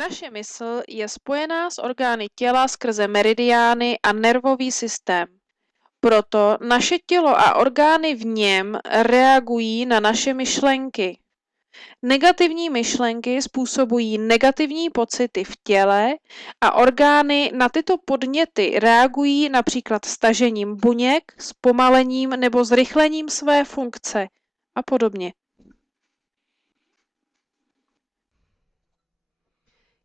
Naše mysl je spojená s orgány těla skrze meridiány a nervový systém. Proto naše tělo a orgány v něm reagují na naše myšlenky. Negativní myšlenky způsobují negativní pocity v těle a orgány na tyto podněty reagují například stažením buněk, zpomalením nebo zrychlením své funkce a podobně.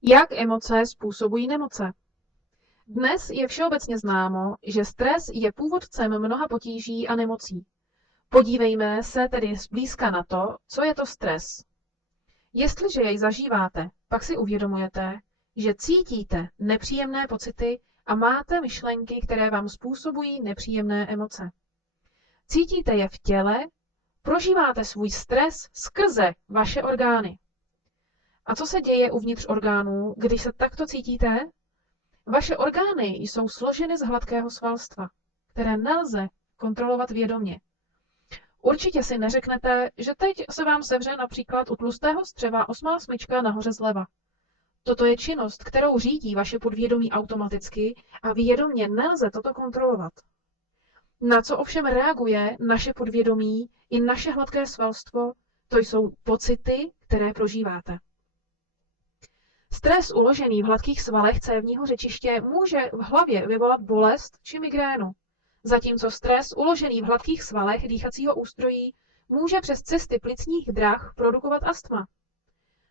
Jak emoce způsobují nemoce? Dnes je všeobecně známo, že stres je původcem mnoha potíží a nemocí. Podívejme se tedy zblízka na to, co je to stres. Jestliže jej zažíváte, pak si uvědomujete, že cítíte nepříjemné pocity a máte myšlenky, které vám způsobují nepříjemné emoce. Cítíte je v těle, prožíváte svůj stres skrze vaše orgány. A co se děje uvnitř orgánů, když se takto cítíte? Vaše orgány jsou složeny z hladkého svalstva, které nelze kontrolovat vědomě. Určitě si neřeknete, že teď se vám sevře například u tlustého střeva 8. smyčka nahoře zleva. Toto je činnost, kterou řídí vaše podvědomí automaticky a vědomě nelze toto kontrolovat. Na co ovšem reaguje naše podvědomí i naše hladké svalstvo, to jsou pocity, které prožíváte. Stres uložený v hladkých svalech cévního řečiště může v hlavě vyvolat bolest či migrénu, zatímco stres uložený v hladkých svalech dýchacího ústrojí může přes cesty plicních drah produkovat astma.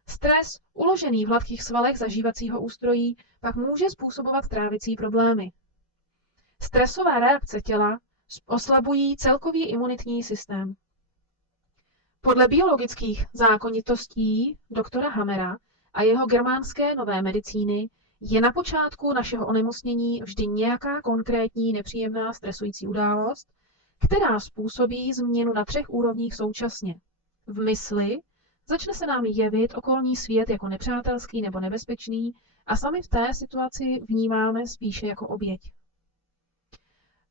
Stres uložený v hladkých svalech zažívacího ústrojí pak může způsobovat trávicí problémy. Stresové reakce těla oslabují celkový imunitní systém. Podle biologických zákonitostí doktora Hammera a jeho germánské nové medicíny je na počátku našeho onemocnění vždy nějaká konkrétní nepříjemná stresující událost, která způsobí změnu na 3 úrovních současně. V mysli začne se nám jevit okolní svět jako nepřátelský nebo nebezpečný a sami v té situaci vnímáme spíše jako oběť.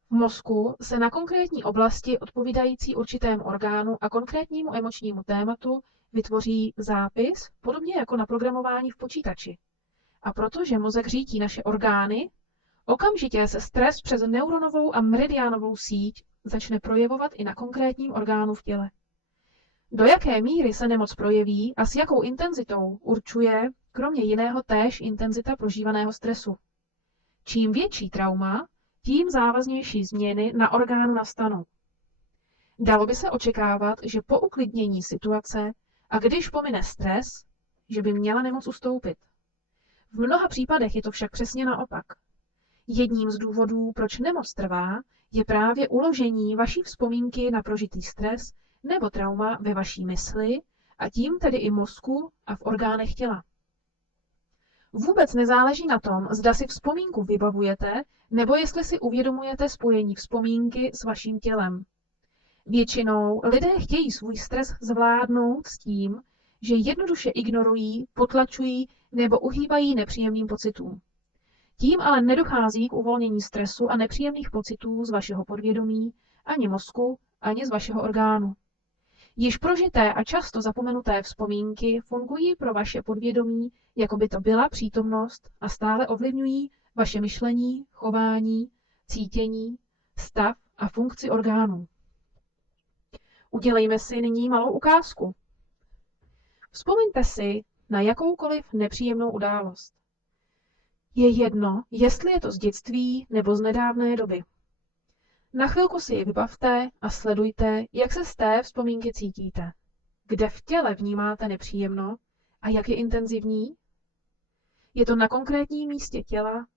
V mozku se na konkrétní oblasti odpovídající určitému orgánu a konkrétnímu emočnímu tématu vytvoří zápis, podobně jako na programování v počítači. A protože mozek řídí naše orgány, okamžitě se stres přes neuronovou a meridiánovou síť začne projevovat i na konkrétním orgánu v těle. Do jaké míry se nemoc projeví a s jakou intenzitou určuje kromě jiného též intenzita prožívaného stresu. Čím větší trauma, tím závaznější změny na orgánu nastanou. Dalo by se očekávat, že po uklidnění situace a když pomine stres, že by měla nemoc ustoupit. V mnoha případech je to však přesně naopak. Jedním z důvodů, proč nemoc trvá, je právě uložení vaší vzpomínky na prožitý stres nebo trauma ve vaší mysli a tím tedy i mozku a v orgánech těla. Vůbec nezáleží na tom, zda si vzpomínku vybavujete, nebo jestli si uvědomujete spojení vzpomínky s vaším tělem. Většinou lidé chtějí svůj stres zvládnout s tím, že jednoduše ignorují, potlačují nebo uhýbají nepříjemným pocitům. Tím ale nedochází k uvolnění stresu a nepříjemných pocitů z vašeho podvědomí, ani mozku, ani z vašeho orgánu. Již prožité a často zapomenuté vzpomínky fungují pro vaše podvědomí, jako by to byla přítomnost a stále ovlivňují vaše myšlení, chování, cítění, stav a funkci orgánů. Udělejme si nyní malou ukázku. Vzpomeňte si na jakoukoliv nepříjemnou událost. Je jedno, jestli je to z dětství nebo z nedávné doby. Na chvilku si ji vybavte a sledujte, jak se z té vzpomínky cítíte. Kde v těle vnímáte nepříjemno a jak je intenzivní? Je to na konkrétním místě těla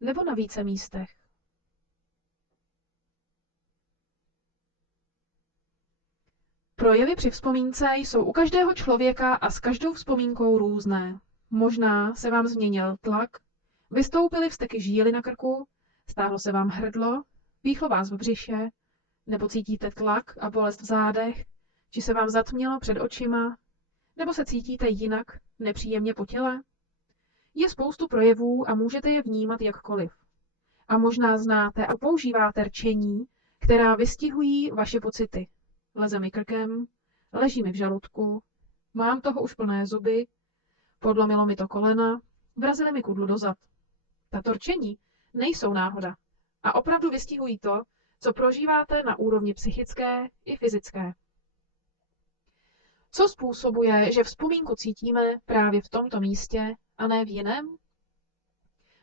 nebo na více místech? Projevy při vzpomínce jsou u každého člověka a s každou vzpomínkou různé. Možná se vám změnil tlak, vystoupily vzteky žíly na krku, stáhlo se vám hrdlo, píchlo vás v břiše, nebo cítíte tlak a bolest v zádech, či se vám zatmělo před očima, nebo se cítíte jinak, nepříjemně po těle. Je spoustu projevů a můžete je vnímat jakkoliv. A možná znáte a používáte rčení, která vystihují vaše pocity. Leze mi krkem, leží mi v žaludku, mám toho už plné zuby, podlomilo mi to kolena, Vrazili mi kudlu do zad. Tato rčení nejsou náhoda a opravdu vystihují to, co prožíváte na úrovni psychické i fyzické. Co způsobuje, že vzpomínku cítíme právě v tomto místě a ne v jiném?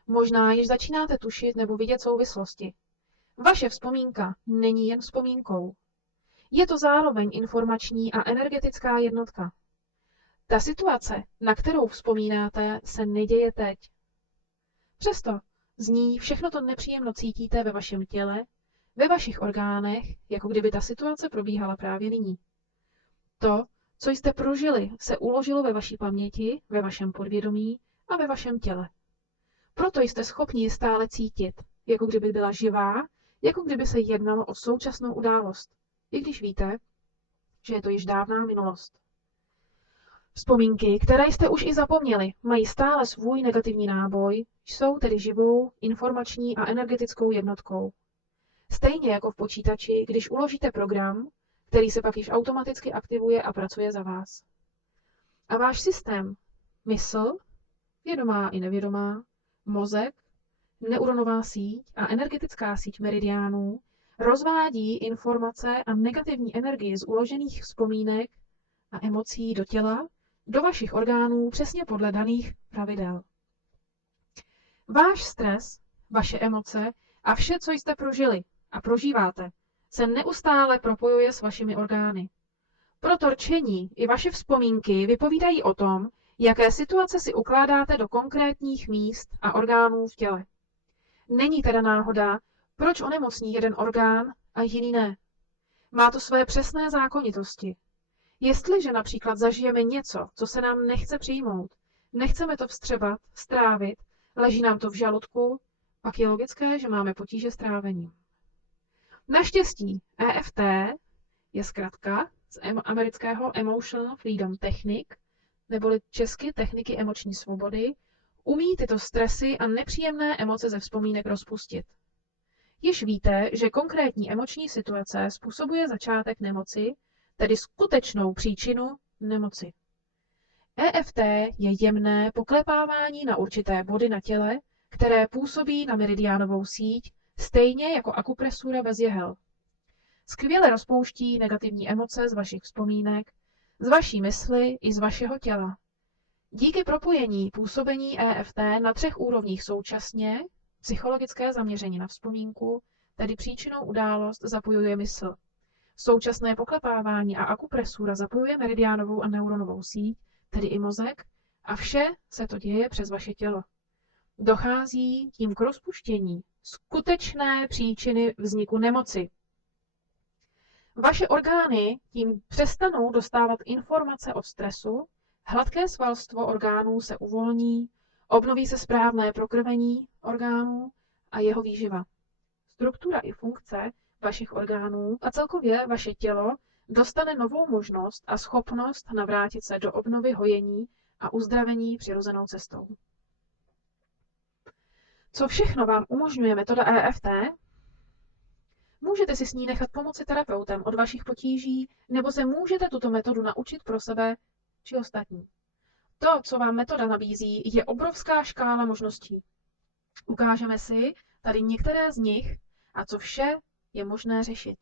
Možná již začínáte tušit nebo vidět souvislosti. Vaše vzpomínka není jen vzpomínkou. Je to zároveň informační a energetická jednotka. Ta situace, na kterou vzpomínáte, se neděje teď. Přesto z ní všechno to nepříjemno cítíte ve vašem těle, ve vašich orgánech, jako kdyby ta situace probíhala právě nyní. To, co jste prožili, se uložilo ve vaší paměti, ve vašem podvědomí a ve vašem těle. Proto jste schopni ji stále cítit, jako kdyby byla živá, jako kdyby se jednalo o současnou událost, i když víte, že je to již dávná minulost. Vzpomínky, které jste už i zapomněli, mají stále svůj negativní náboj, jsou tedy živou, informační a energetickou jednotkou. Stejně jako v počítači, když uložíte program, který se pak již automaticky aktivuje a pracuje za vás. A váš systém, mysl, vědomá i nevědomá, mozek, neuronová síť a energetická síť meridiánů rozvádí informace a negativní energii z uložených vzpomínek a emocí do těla, do vašich orgánů přesně podle daných pravidel. Váš stres, vaše emoce a vše, co jste prožili a prožíváte, se neustále propojuje s vašimi orgány. Proto rčení i vaše vzpomínky vypovídají o tom, jaké situace si ukládáte do konkrétních míst a orgánů v těle. Není teda náhoda, proč onemocní jeden orgán a jiný ne. Má to své přesné zákonitosti. Jestliže například zažijeme něco, co se nám nechce přijmout, nechceme to vstřebat, strávit, leží nám to v žaludku, pak je logické, že máme potíže s trávením. Naštěstí EFT je zkratka z amerického Emotional Freedom Technique, neboli česky techniky emoční svobody, umí tyto stresy a nepříjemné emoce ze vzpomínek rozpustit. Již víte, že konkrétní emoční situace způsobuje začátek nemoci, tedy skutečnou příčinu nemoci. EFT je jemné poklepávání na určité body na těle, které působí na meridiánovou síť, stejně jako akupresura bez jehel. Skvěle rozpouští negativní emoce z vašich vzpomínek, z vaší mysli i z vašeho těla. Díky propojení působení EFT na 3 úrovních současně, psychologické zaměření na vzpomínku, tedy příčinou událost, zapojuje mysl. Současné poklepávání a akupresura zapojuje meridiánovou a neuronovou síť, tedy i mozek, a vše se to děje přes vaše tělo. Dochází tím k rozpuštění skutečné příčiny vzniku nemoci. Vaše orgány tím přestanou dostávat informace o stresu, hladké svalstvo orgánů se uvolní, obnoví se správné prokrvení orgánů a jeho výživa. Struktura i funkce vašich orgánů a celkově vaše tělo dostane novou možnost a schopnost navrátit se do obnovy hojení a uzdravení přirozenou cestou. Co všechno vám umožňuje metoda EFT? Můžete si s ní nechat pomoci terapeutem od vašich potíží, nebo se můžete tuto metodu naučit pro sebe či ostatní. To, co vám metoda nabízí, je obrovská škála možností. Ukážeme si tady některé z nich a co vše je možné řešit.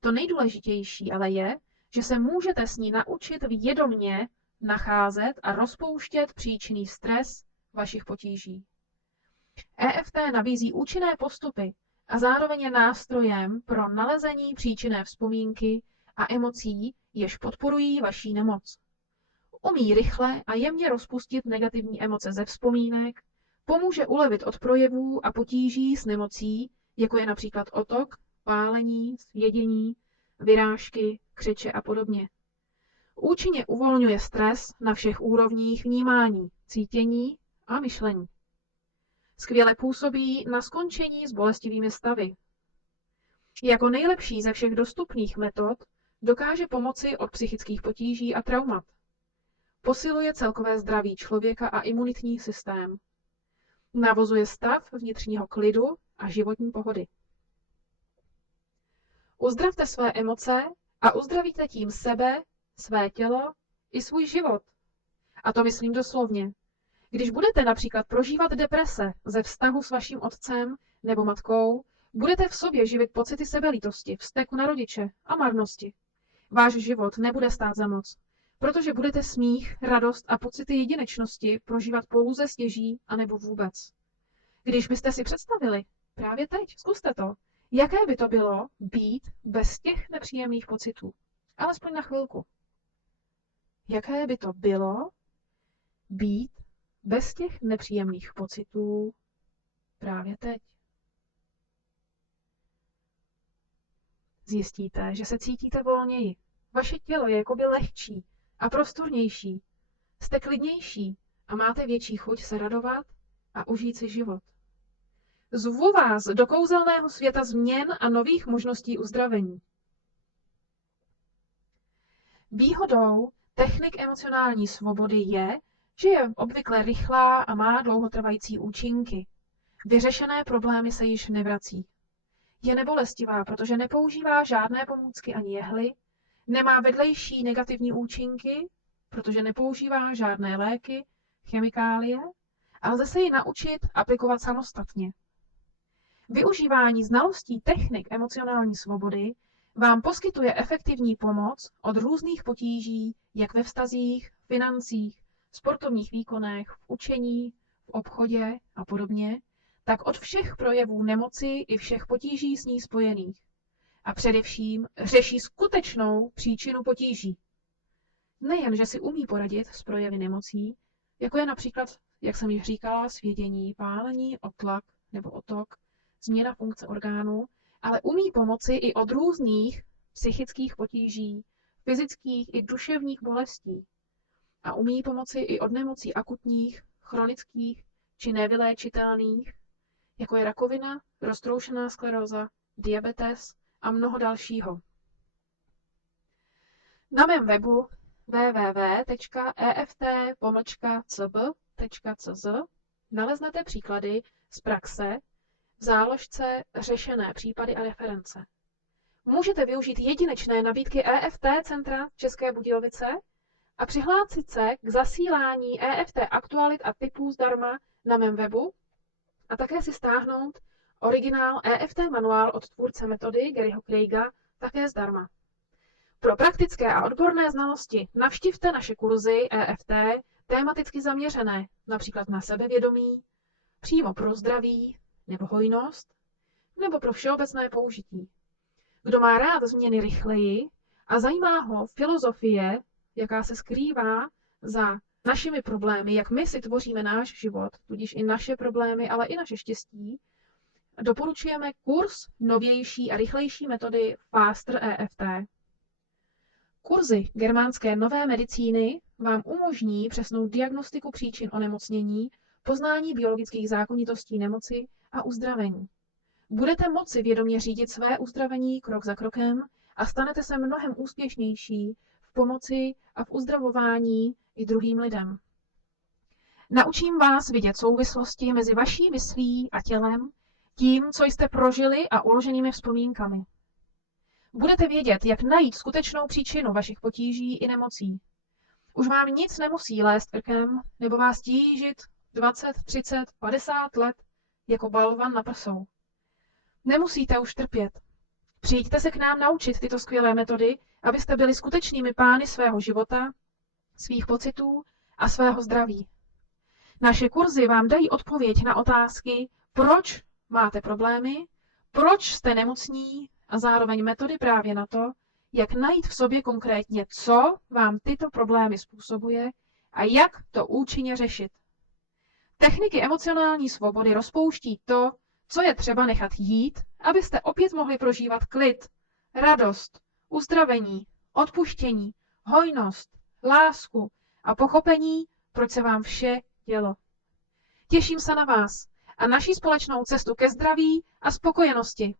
To nejdůležitější ale je, že se můžete s ní naučit vědomně nacházet a rozpouštět příčinný stres vašich potíží. EFT nabízí účinné postupy a zároveň je nástrojem pro nalezení příčinné vzpomínky a emocí, jež podporují vaší nemoc. Umí rychle a jemně rozpustit negativní emoce ze vzpomínek, pomůže ulevit od projevů a potíží s nemocí, jako je například otok, pálení, svědění, vyrážky, křeče a podobně. Účinně uvolňuje stres na všech úrovních vnímání, cítění a myšlení. Skvěle působí na skončení s bolestivými stavy. Jako nejlepší ze všech dostupných metod dokáže pomoci od psychických potíží a traumat. Posiluje celkové zdraví člověka a imunitní systém. Navozuje stav vnitřního klidu a životní pohody. Uzdravte své emoce a uzdravíte tím sebe, své tělo i svůj život. A to myslím doslovně. Když budete například prožívat deprese ze vztahu s vaším otcem nebo matkou, budete v sobě živit pocity sebelítosti, vzteku na rodiče a marnosti. Váš život nebude stát za moc, protože budete smích, radost a pocity jedinečnosti prožívat pouze stěží anebo vůbec. Když byste si představili, právě teď, zkuste to, jaké by to bylo být bez těch nepříjemných pocitů, alespoň na chvilku. Jaké by to bylo být bez těch nepříjemných pocitů právě teď. Zjistíte, že se cítíte volněji. Vaše tělo je jakoby lehčí a prostornější. Jste klidnější a máte větší chuť se radovat a užít si život. Zvu vás do kouzelného světa změn a nových možností uzdravení. Výhodou technik emocionální svobody je, že je obvykle rychlá a má dlouhotrvající účinky. Vyřešené problémy se již nevrací. Je nebolestivá, protože nepoužívá žádné pomůcky ani jehly, nemá vedlejší negativní účinky, protože nepoužívá žádné léky, chemikálie a lze se ji naučit aplikovat samostatně. Využívání znalostí technik emocionální svobody vám poskytuje efektivní pomoc od různých potíží, jak ve vztazích, financích, sportovních výkonech, v učení, v obchodě a podobně, tak od všech projevů nemoci i všech potíží s ní spojených. A především řeší skutečnou příčinu potíží. Nejen, že si umí poradit s projevy nemocí, jako je například, jak jsem již říkala, svědění, pálení, otlak nebo otok, změna funkce orgánů, ale umí pomoci i od různých psychických potíží, fyzických i duševních bolestí. A umí pomoci i od nemocí akutních, chronických či nevyléčitelných, jako je rakovina, roztroušená skleróza, diabetes a mnoho dalšího. Na mém webu www.eft-cb.cz naleznete příklady z praxe v záložce Řešené případy a reference. Můžete využít jedinečné nabídky EFT Centra České Budějovice a přihlásit se k zasílání EFT aktualit a tipů zdarma na mém webu a také si stáhnout originál EFT manuál od tvůrce metody Garyho Craiga také zdarma. Pro praktické a odborné znalosti navštivte naše kurzy EFT tematicky zaměřené, například na sebevědomí, přímo pro zdraví nebo hojnost, nebo pro všeobecné použití. Kdo má rád změny rychleji a zajímá ho filozofie, jaká se skrývá za našimi problémy, jak my si tvoříme náš život, tudíž i naše problémy, ale i naše štěstí, doporučujeme kurz novější a rychlejší metody Faster EFT. Kurzy germánské nové medicíny vám umožní přesnou diagnostiku příčin onemocnění, poznání biologických zákonitostí nemoci a uzdravení. Budete moci vědomě řídit své uzdravení krok za krokem a stanete se mnohem úspěšnější v pomoci a v uzdravování i druhým lidem. Naučím vás vidět souvislosti mezi vaší myslí a tělem, tím, co jste prožili a uloženými vzpomínkami. Budete vědět, jak najít skutečnou příčinu vašich potíží i nemocí. Už vám nic nemusí lézt krkem nebo vás tížit 20, 30, 50 let jako balvan na prsou. Nemusíte už trpět. Přijďte se k nám naučit tyto skvělé metody, abyste byli skutečnými pány svého života, svých pocitů a svého zdraví. Naše kurzy vám dají odpověď na otázky, proč máte problémy, proč jste nemocní a zároveň metody právě na to, jak najít v sobě konkrétně, co vám tyto problémy způsobuje a jak to účinně řešit. Techniky emocionální svobody rozpouští to, co je třeba nechat jít, abyste opět mohli prožívat klid, radost, uzdravení, odpuštění, hojnost, lásku a pochopení, proč se vám vše dělo. Těším se na vás a naší společnou cestu ke zdraví a spokojenosti.